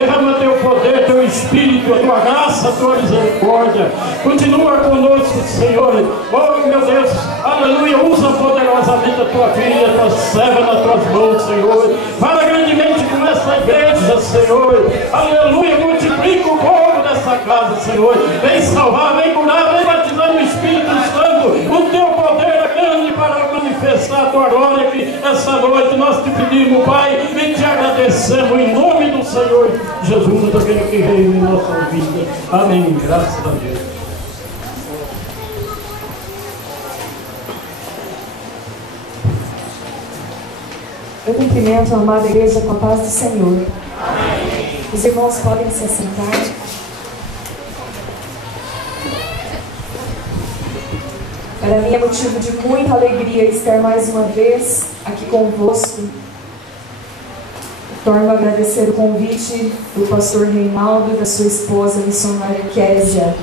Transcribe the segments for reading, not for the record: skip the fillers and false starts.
Derrama teu poder, teu espírito, a tua graça, a tua misericórdia. Continua conosco, Senhor. Oh, meu Deus, aleluia. Usa poderosamente a tua filha, a tua serva nas tuas mãos, Senhor. Fala grandemente com essa igreja, Senhor. Aleluia. Multiplica o povo dessa casa, Senhor. Vem salvar, vem curar, vem batizar no Espírito Santo. O teu poder é grande para manifestar a tua glória aqui essa noite. Nós te pedimos, Pai, e te agradecemos em nome do Senhor Jesus, aquele que reina em nossa vida. Amém. Graças a Deus. Eu cumprimento a amada igreja com a paz do Senhor. Amém. Os irmãos podem se assentar. Para mim é motivo de muita alegria estar mais uma vez aqui convosco. Torno a agradecer o convite do pastor Reinaldo e da sua esposa, missionária Késia.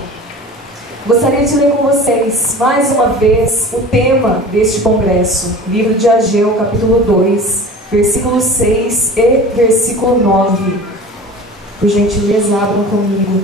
Gostaria de ler com vocês, mais uma vez, o tema deste congresso, livro de Ageu, capítulo 2, versículo 6 e versículo 9. Por gentileza, abram comigo.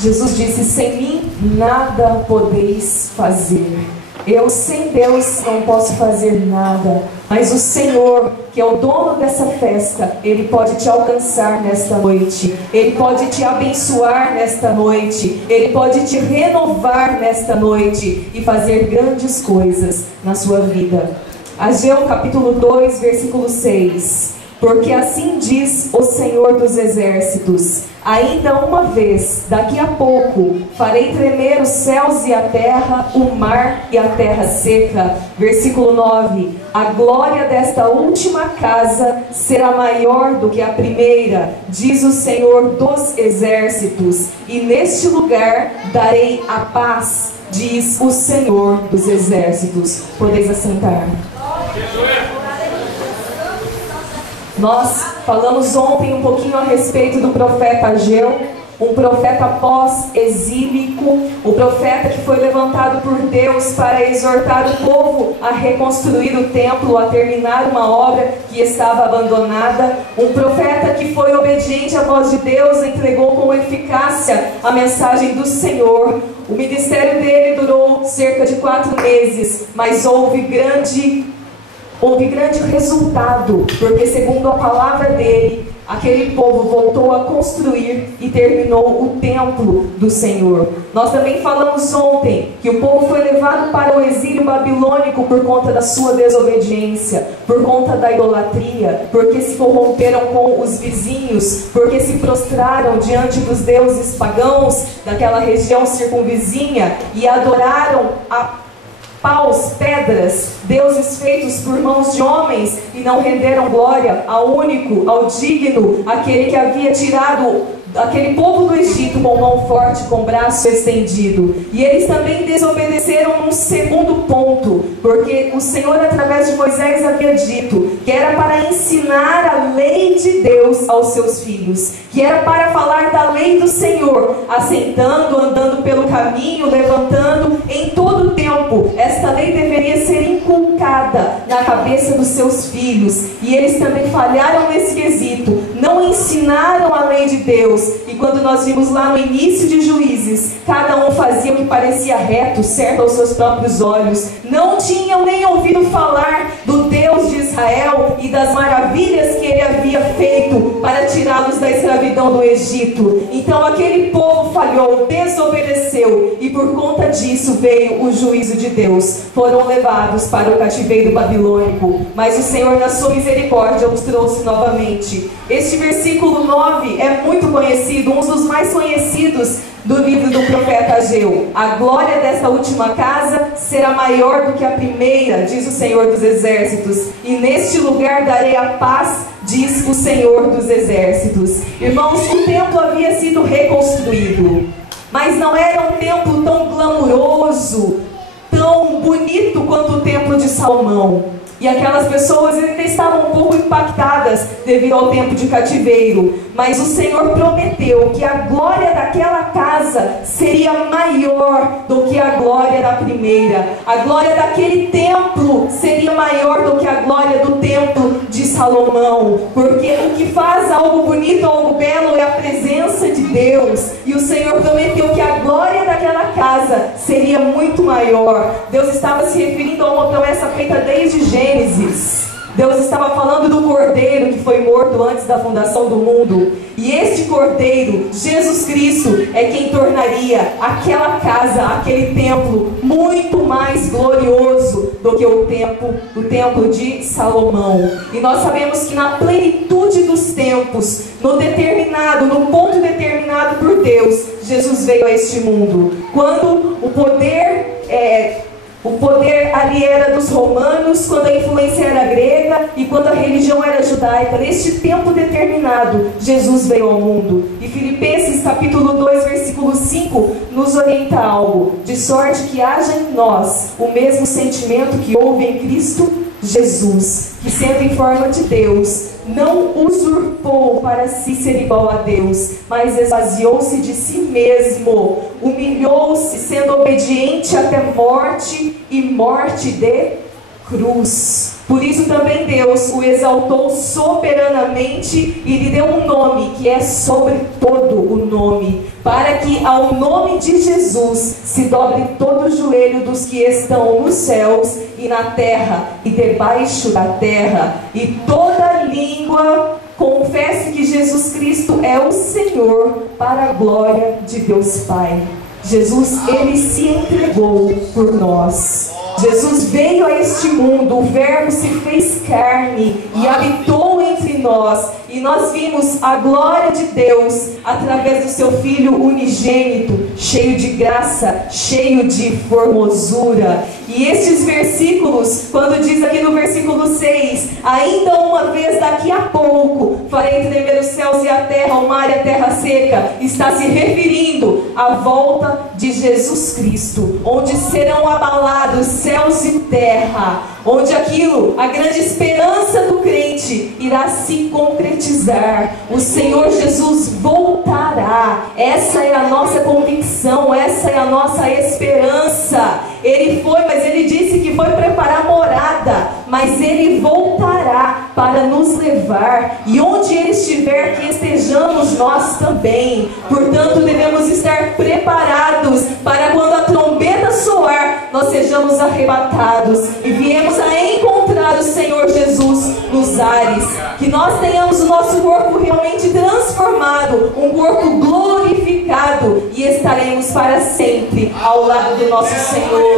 Jesus disse: sem mim nada podeis fazer. Eu sem Deus não posso fazer nada. Mas o Senhor, que é o dono dessa festa, Ele pode te alcançar nesta noite. Ele pode te abençoar nesta noite. Ele pode te renovar nesta noite e fazer grandes coisas na sua vida. Ageu capítulo 2, versículo 6. Porque assim diz o Senhor dos Exércitos: ainda uma vez, daqui a pouco, farei tremer os céus e a terra, o mar e a terra seca. Versículo 9. A glória desta última casa será maior do que a primeira, diz o Senhor dos Exércitos. E neste lugar darei a paz, diz o Senhor dos Exércitos. Podeis assentar. Nós falamos ontem um pouquinho a respeito do profeta Ageu, um profeta pós-exílico, o profeta que foi levantado por Deus para exortar o povo a reconstruir o templo, a terminar uma obra que estava abandonada, um profeta que foi obediente à voz de Deus, entregou com eficácia a mensagem do Senhor. O ministério dele durou cerca de 4 meses, mas houve grande resultado, porque segundo a palavra dele, aquele povo voltou a construir e terminou o templo do Senhor. Nós também falamos ontem que o povo foi levado para o exílio babilônico por conta da sua desobediência, por conta da idolatria, porque se corromperam com os vizinhos, porque se prostraram diante dos deuses pagãos daquela região circunvizinha e adoraram a paus, pedras, deuses feitos por mãos de homens, e não renderam glória ao único, ao digno, aquele que havia tirado aquele povo do Egito com mão forte, com braço estendido. E eles também desobedeceram num segundo ponto, porque o Senhor através de Moisés havia dito que era para ensinar a lei de Deus aos seus filhos, que era para falar da lei do Senhor, assentando, andando pelo caminho, levantando em todo o tempo. Esta lei deveria ser inculcada na cabeça dos seus filhos, e eles também falharam nesse quesito, não ensinaram a lei de Deus. E quando nós vimos lá no início de Juízes, cada um fazia o que parecia reto, certo aos seus próprios olhos, não tinham nem ouvido falar do Deus de Israel e das maravilhas que ele havia feito para tirá-los da escravidão do Egito. Então aquele povo falhou, desobedeceu, e por conta disso veio o juízo de Deus. Foram levados para o cativeiro babilônico, mas o Senhor na sua misericórdia os trouxe novamente. Este versículo 9 é muito conhecido, um dos mais conhecidos do livro do profeta Ageu. A glória desta última casa será maior do que a primeira, diz o Senhor dos Exércitos, e neste lugar darei a paz, diz o Senhor dos Exércitos. Irmãos, o templo havia sido reconstruído, mas não era um templo tão glamuroso, tão bonito quanto o templo de Salomão. E aquelas pessoas ainda estavam um pouco impactadas devido ao tempo de cativeiro. Mas o Senhor prometeu que a glória daquela casa seria maior do que a glória da primeira. A glória daquele templo seria maior do que a glória do templo de Salomão. Porque o que faz algo bonito, algo belo, é a presença de Deus. E o Senhor prometeu que a glória daquela casa seria muito maior. Deus estava se referindo a uma promessa feita desde Gênesis. Deus estava falando do Cordeiro que foi morto antes da fundação do mundo. E este Cordeiro, Jesus Cristo, é quem tornaria aquela casa, aquele templo, muito mais glorioso do que o templo de Salomão. E nós sabemos que na plenitude dos tempos, no ponto determinado por Deus, Jesus veio a este mundo. Quando o poder ali era dos romanos, quando a influência era grega e quando a religião era judaica. Neste tempo determinado, Jesus veio ao mundo. E Filipenses capítulo 2, versículo 5 nos orienta algo: de sorte que haja em nós o mesmo sentimento que houve em Cristo Jesus, que sendo em forma de Deus, não usurpou para si ser igual a Deus, mas esvaziou-se de si mesmo, humilhou-se, sendo obediente até morte e morte de cruz. Por isso também Deus o exaltou soberanamente e lhe deu um nome que é sobre todo o nome, para que ao nome de Jesus se dobre todo o joelho dos que estão nos céus e na terra e debaixo da terra, e toda língua confesse que Jesus Cristo é o Senhor, para a glória de Deus Pai. Jesus, Ele se entregou por nós. Jesus veio a este mundo, o Verbo se fez carne e habitou entre nós. E nós vimos a glória de Deus através do seu Filho unigênito, cheio de graça, cheio de formosura. E estes versículos, quando diz aqui no versículo 6, ainda uma vez daqui a pouco farei tremer os céus e a terra, o mar e a terra seca, está se referindo à volta de Jesus Cristo, onde serão abalados céus e terra, onde a grande esperança do crente irá se concretizar. O Senhor Jesus voltará. Essa é a nossa convicção, essa é a nossa esperança. Ele foi, mas Ele disse que foi preparar morada, mas Ele voltará para nos levar, e onde Ele estiver, que estejamos nós também. Portanto, devemos estar preparados para quando a trombeta soar, nós sejamos arrebatados e viemos a encontrar o Senhor Jesus nos ares. Que nós tenhamos o nosso corpo realmente transformado, um corpo glorificado, e estaremos para sempre ao lado do nosso Senhor.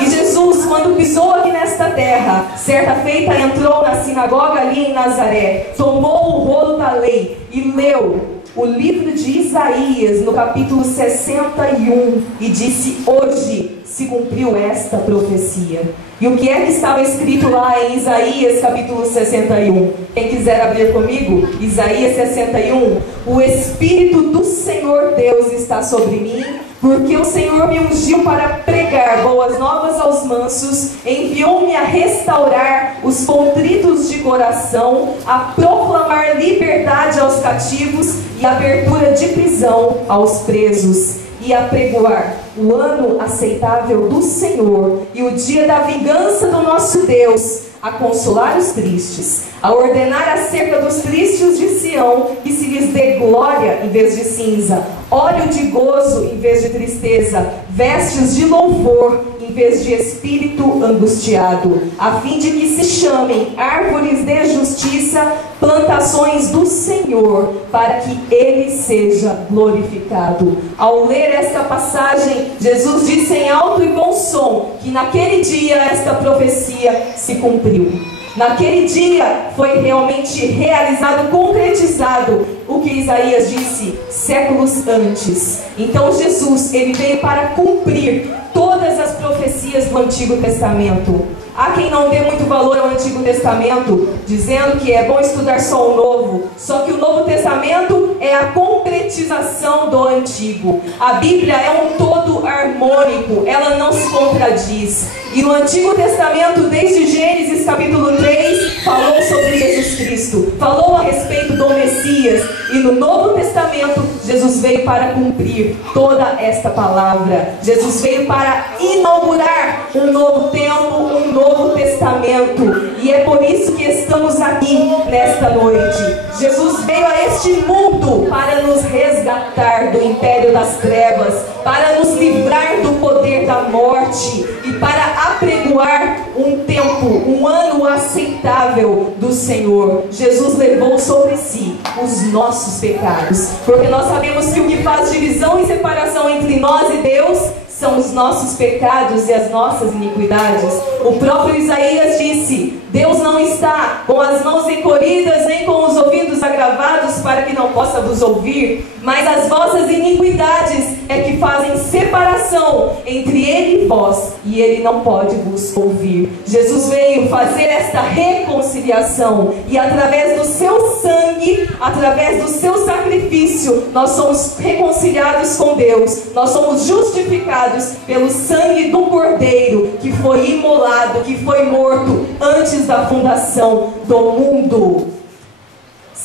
E Jesus, quando pisou aqui nesta terra, certa feita entrou na sinagoga ali em Nazaré, tomou o rolo da lei e leu o livro de Isaías no capítulo 61 e disse: hoje se cumpriu esta profecia. E o que é que estava escrito lá em Isaías capítulo 61? Quem quiser abrir comigo, Isaías 61. O Espírito do Senhor Deus está sobre mim, porque o Senhor me ungiu para pregar boas novas aos mansos, enviou-me a restaurar os contritos de coração, a proclamar liberdade aos cativos e abertura de prisão aos presos, e a pregoar o ano aceitável do Senhor e o dia da vingança do nosso Deus, a consolar os tristes, a ordenar acerca dos tristes de Sião que se lhes dê glória em vez de cinza, óleo de gozo em vez de tristeza, vestes de louvor em vez de espírito angustiado, a fim de que se chamem árvores de justiça, plantações do Senhor, para que Ele seja glorificado. Ao ler esta passagem, Jesus disse em alto e bom som que naquele dia esta profecia se cumpriu. Naquele dia foi realmente realizado, concretizado o que Isaías disse séculos antes. Então Jesus, Ele veio para cumprir todas as profecias do Antigo Testamento. Há quem não dê muito valor ao Antigo Testamento, dizendo que é bom estudar só o Novo. Só que o Novo Testamento é a concretização do Antigo. A Bíblia é um todo harmônico, ela não se contradiz. E no Antigo Testamento, desde Gênesis capítulo 3, falou sobre Jesus Cristo, falou a respeito do Messias. E no Novo Testamento, Jesus veio para cumprir toda esta palavra. Jesus veio para inaugurar um novo tempo, um novo testamento. E é por isso que estamos aqui nesta noite. Jesus veio a este mundo para nos resgatar do império das trevas, para nos livrar do poder da morte e para apregoar um tempo, um ano aceitável do Senhor. Jesus levou sobre si os nossos pecados, porque nós sabemos que o que faz divisão e separação entre nós e Deus são os nossos pecados e as nossas iniquidades. O próprio Isaías disse: Deus não está com as mãos encolhidas, nem com os ouvidos agravados, para que não possa vos ouvir, mas as vossas iniquidades é que fazem separação entre Ele e vós, e Ele não pode vos ouvir. Jesus veio fazer esta reconciliação, e através do seu sangue, através do seu sacrifício, nós somos reconciliados com Deus, nós somos justificados pelo sangue do Cordeiro, que foi imolado, que foi morto antes da fundação do mundo.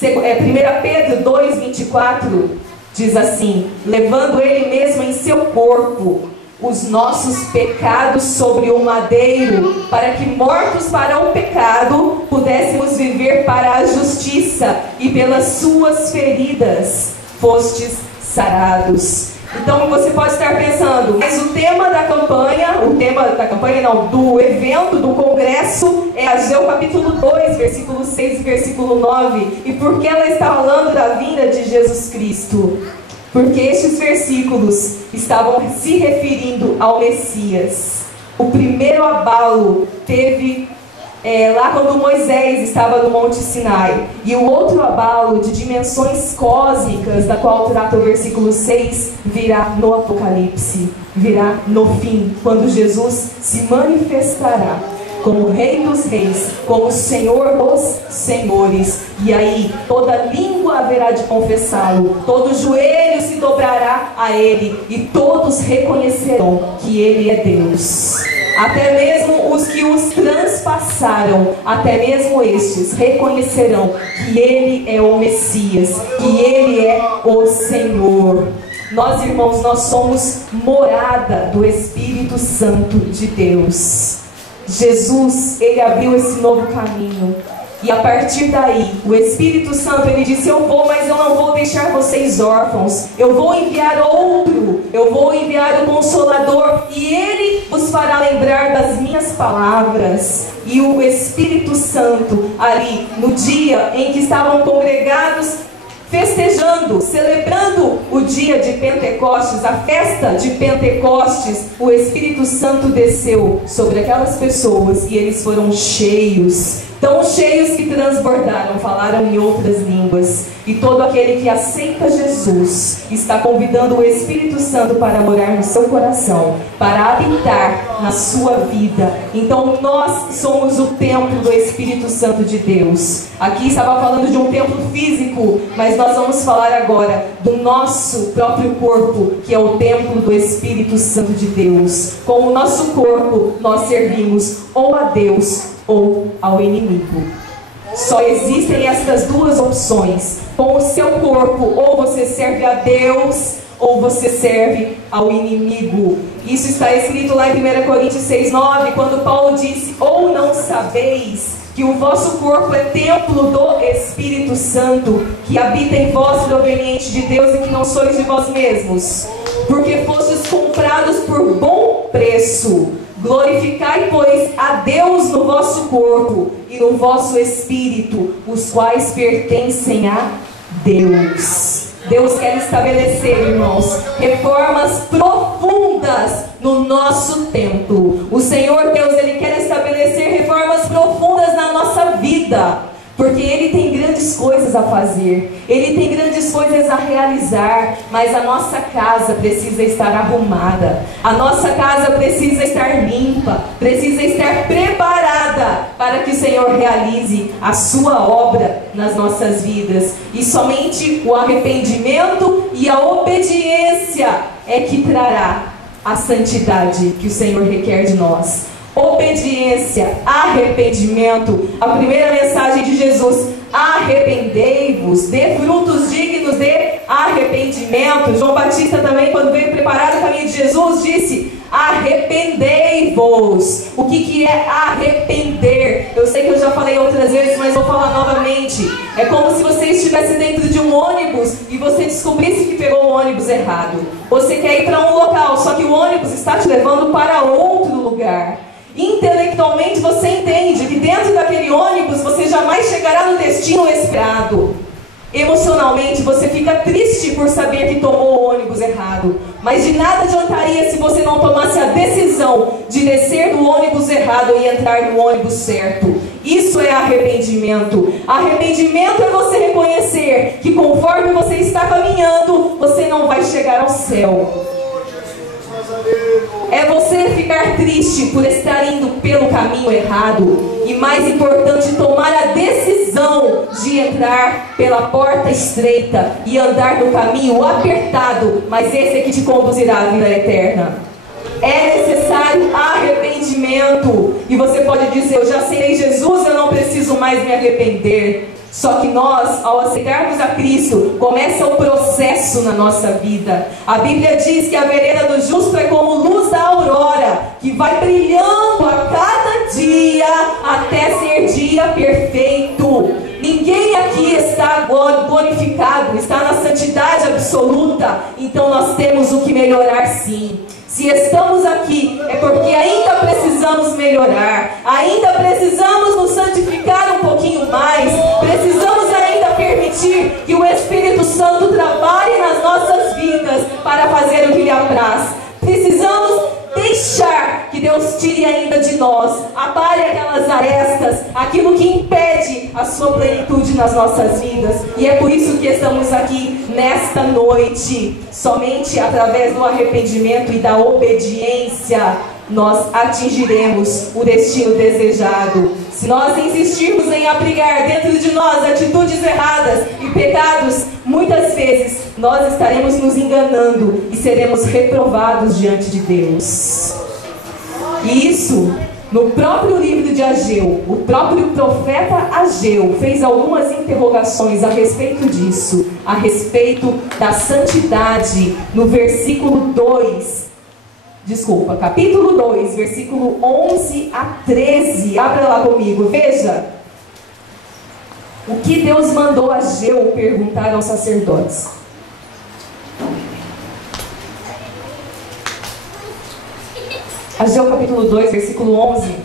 1 Pedro 2,24 diz assim: levando Ele mesmo em seu corpo os nossos pecados sobre o madeiro, para que, mortos para o pecado, pudéssemos viver para a justiça, e pelas suas feridas fostes sarados. Então você pode estar pensando, mas o tema da campanha, do evento, do congresso, é Ageu capítulo 2, versículo 6 e versículo 9. E por que ela está falando da vinda de Jesus Cristo? Porque estes versículos estavam se referindo ao Messias. O primeiro abalo teve lá quando Moisés estava no Monte Sinai. E o outro abalo de dimensões cósmicas, da qual trata o versículo 6, virá no Apocalipse, virá no fim, quando Jesus se manifestará como Rei dos Reis, como Senhor dos Senhores. E aí toda língua haverá de confessá-lo, todo joelho se dobrará a Ele, e todos reconhecerão que Ele é Deus. Até mesmo os que os transpassaram, até mesmo estes reconhecerão que Ele é o Messias, que Ele é o Senhor. Nós, irmãos, nós somos morada do Espírito Santo de Deus. Jesus, Ele abriu esse novo caminho. E a partir daí, o Espírito Santo, Ele disse: eu vou, mas eu não vou deixar vocês órfãos. Eu vou enviar outro, eu vou enviar o Consolador, e Ele vos fará lembrar das minhas palavras. E o Espírito Santo, ali, no dia em que estavam congregados, festejando, celebrando o dia de Pentecostes, a festa de Pentecostes, o Espírito Santo desceu sobre aquelas pessoas e eles foram cheios, tão cheios que transbordaram, falaram em outras línguas. E todo aquele que aceita Jesus está convidando o Espírito Santo para morar no seu coração, para habitar na sua vida. Então nós somos o templo do Espírito Santo de Deus. Aqui estava falando de um templo físico, mas nós vamos falar agora do nosso próprio corpo, que é o templo do Espírito Santo de Deus. Com o nosso corpo nós servimos ou a Deus ou ao inimigo. Só existem estas duas opções. Com o seu corpo, ou você serve a Deus, ou você serve ao inimigo. Isso está escrito lá em 1 Coríntios 6,9, quando Paulo disse: ou não sabeis que o vosso corpo é templo do Espírito Santo, que habita em vós, proveniente de Deus, e que não sois de vós mesmos, porque fostes comprados por bom preço. Glorificai, pois, a Deus no vosso corpo e no vosso espírito, os quais pertencem a Deus. Deus quer estabelecer, irmãos, reformas profundas no nosso templo. O Senhor Deus, Ele quer estabelecer reformas profundas na nossa vida, porque Ele tem grandes coisas a fazer, Ele tem grandes coisas a realizar. Mas a nossa casa precisa estar arrumada, a nossa casa precisa estar limpa, precisa estar preparada para que o Senhor realize a sua obra nas nossas vidas. E somente o arrependimento e a obediência é que trará a santidade que o Senhor requer de nós. Obediência, arrependimento. A primeira mensagem de Jesus: arrependei-vos, dê frutos dignos de arrependimento. João Batista também, quando veio preparar o caminho de Jesus, disse: arrependei-vos. O que é arrepender? Eu sei que eu já falei outras vezes, mas vou falar novamente. É como se você estivesse dentro de um ônibus e você descobrisse que pegou o ônibus errado. Você quer ir para um local, só que o ônibus está te levando para outro lugar. Intelectualmente você entende que dentro daquele ônibus você jamais chegará no destino esperado. Emocionalmente você fica triste por saber que tomou o ônibus errado, mas de nada adiantaria se você não tomasse a decisão de descer do ônibus errado e entrar no ônibus certo. Isso é arrependimento. Arrependimento é você reconhecer que conforme você está caminhando, você não vai chegar ao céu. É você ficar triste por estar indo pelo caminho errado. E mais importante, tomar a decisão de entrar pela porta estreita e andar no caminho apertado, mas esse é que te conduzirá à vida eterna. É necessário arrependimento. E você pode dizer: eu já aceitei Jesus, eu não preciso mais me arrepender. Só que nós, ao aceitarmos a Cristo, começa o processo na nossa vida. A Bíblia diz que a vereda do justo é como luz da aurora, que vai brilhando a cada dia até ser dia perfeito. Ninguém aqui está glorificado, está na santidade absoluta. Então nós temos o que melhorar, sim. Se estamos aqui, é porque ainda precisamos melhorar, ainda precisamos nos santificar um pouquinho mais, precisamos ainda permitir que o Espírito Santo trabalhe nas nossas vidas para fazer o que lhe apraz. Precisamos deixar que Deus tire ainda de nós, apare aquelas arestas, aquilo que impede a sua plenitude nas nossas vidas. E é por isso que estamos aqui nesta noite. Somente através do arrependimento e da obediência nós atingiremos o destino desejado. Se nós insistirmos em abrigar dentro de nós atitudes erradas e pecados, muitas vezes nós estaremos nos enganando e seremos reprovados diante de Deus. E isso, no próprio livro de Ageu, o próprio profeta Ageu fez algumas interrogações a respeito disso, a respeito da santidade, no capítulo 2, versículo 11 a 13. Abra lá comigo, veja o que Deus mandou Ageu perguntar aos sacerdotes. Ageu capítulo 2, versículo 11.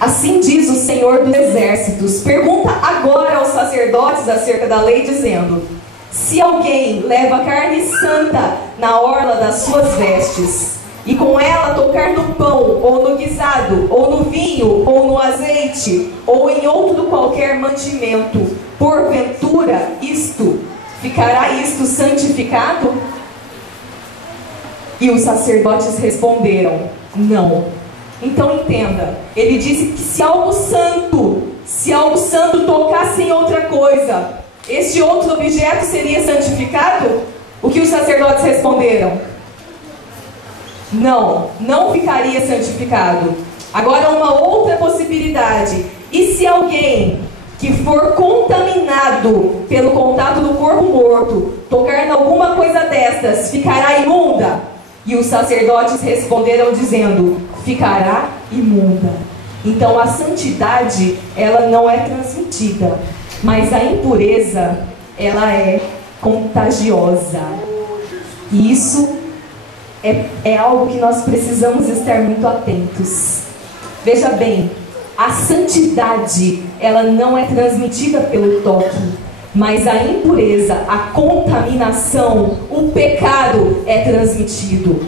Assim diz o Senhor dos Exércitos: pergunta agora aos sacerdotes acerca da lei, dizendo: se alguém leva carne santa na orla das suas vestes, e com ela tocar no pão, ou no guisado, ou no vinho, ou no azeite, ou em outro qualquer mantimento, porventura ficará isto santificado? E os sacerdotes responderam: não. Então entenda, ele disse que se algo santo tocasse em outra coisa, este outro objeto seria santificado? O que os sacerdotes responderam? Não, não ficaria santificado. Agora uma outra possibilidade: e se alguém que for contaminado pelo contato do corpo morto tocar em alguma coisa destas, ficará imunda? E os sacerdotes responderam dizendo: ficará imunda. Então a santidade, ela não é transmitida, mas a impureza, ela é contagiosa. E isso é algo que nós precisamos estar muito atentos. Veja bem, a santidade, ela não é transmitida pelo toque, mas a impureza, a contaminação, o pecado é transmitido.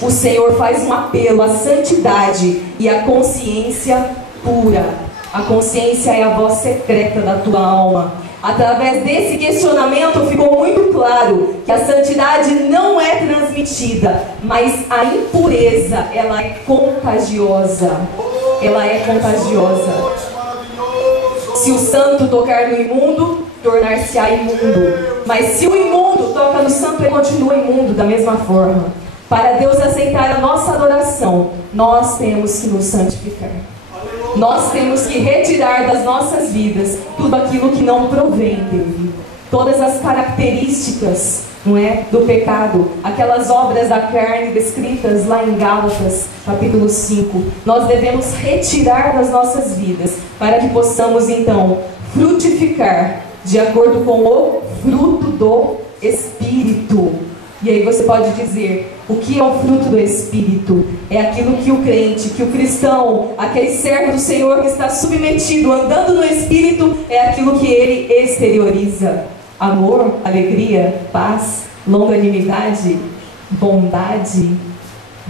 O Senhor faz um apelo à santidade e à consciência pura. A consciência é a voz secreta da tua alma. Através desse questionamento ficou muito claro que a santidade não é transmitida, mas a impureza, ela é contagiosa. ela é contagiosa. Se o santo tocar no imundo, tornar-se-á imundo. Mas se o imundo toca no santo, ele continua imundo da mesma forma. Para Deus aceitar a nossa adoração, nós temos que nos santificar. Nós temos que retirar das nossas vidas tudo aquilo que não provém dele. Todas as características, não é, do pecado, aquelas obras da carne descritas lá em Gálatas, capítulo 5, nós devemos retirar das nossas vidas, para que possamos então frutificar de acordo com o fruto do Espírito. E aí você pode dizer, o que é o fruto do Espírito? É aquilo que o crente, que o cristão, aquele servo do Senhor que está submetido, andando no Espírito, é aquilo que ele exterioriza. Amor, alegria, paz, longanimidade, bondade,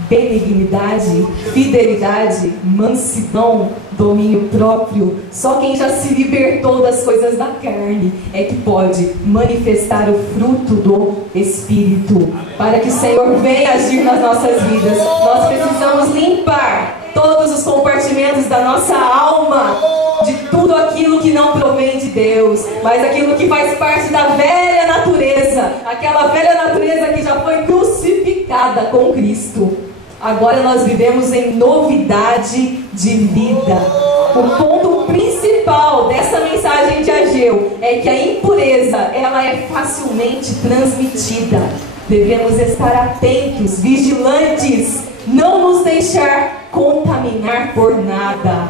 benignidade, fidelidade, mansidão, domínio próprio. Só quem já se libertou das coisas da carne é que pode manifestar o fruto do Espírito. Para que o Senhor venha agir nas nossas vidas, nós precisamos limpar todos os compartimentos da nossa alma de tudo aquilo que não provém de Deus, mas aquilo que faz parte da velha natureza, aquela velha natureza que já foi crucificada com Cristo. Agora nós vivemos em novidade de vida. O ponto principal dessa mensagem de Ageu é que a impureza, ela é facilmente transmitida. Devemos estar atentos, vigilantes, não nos deixar contaminar por nada.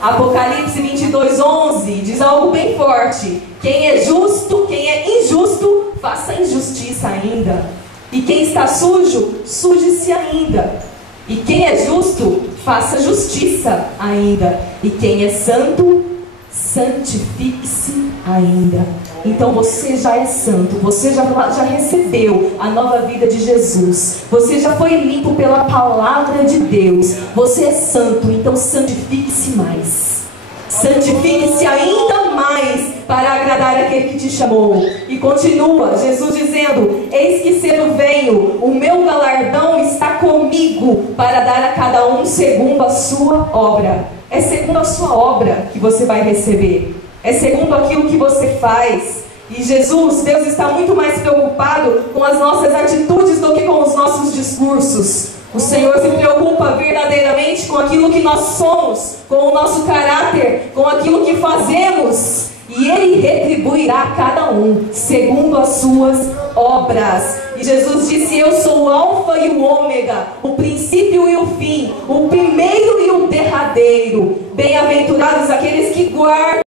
Apocalipse 22:11 diz algo bem forte: quem é justo, quem é injusto, faça injustiça ainda. E quem está sujo, suje-se ainda. E quem é justo, faça justiça ainda. E quem é santo, santifique-se ainda. Então você já é santo, você já recebeu a nova vida de Jesus, você já foi limpo pela palavra de Deus, você é santo, então santifique-se mais. Santifique-se ainda mais para agradar aquele que te chamou. E continua Jesus dizendo: eis que cedo venho, o meu galardão está comigo para dar a cada um segundo a sua obra. É segundo a sua obra que você vai receber, é segundo aquilo que você faz. E Jesus, Deus está muito mais preocupado com as nossas atitudes do que com os nossos discursos. O Senhor se preocupa verdadeiramente com aquilo que nós somos, com o nosso caráter, com aquilo que fazemos. E Ele retribuirá a cada um segundo as suas obras. E Jesus disse: eu sou o Alfa e o Ômega, o princípio e o fim, o primeiro e o derradeiro. Bem-aventurados aqueles que guardam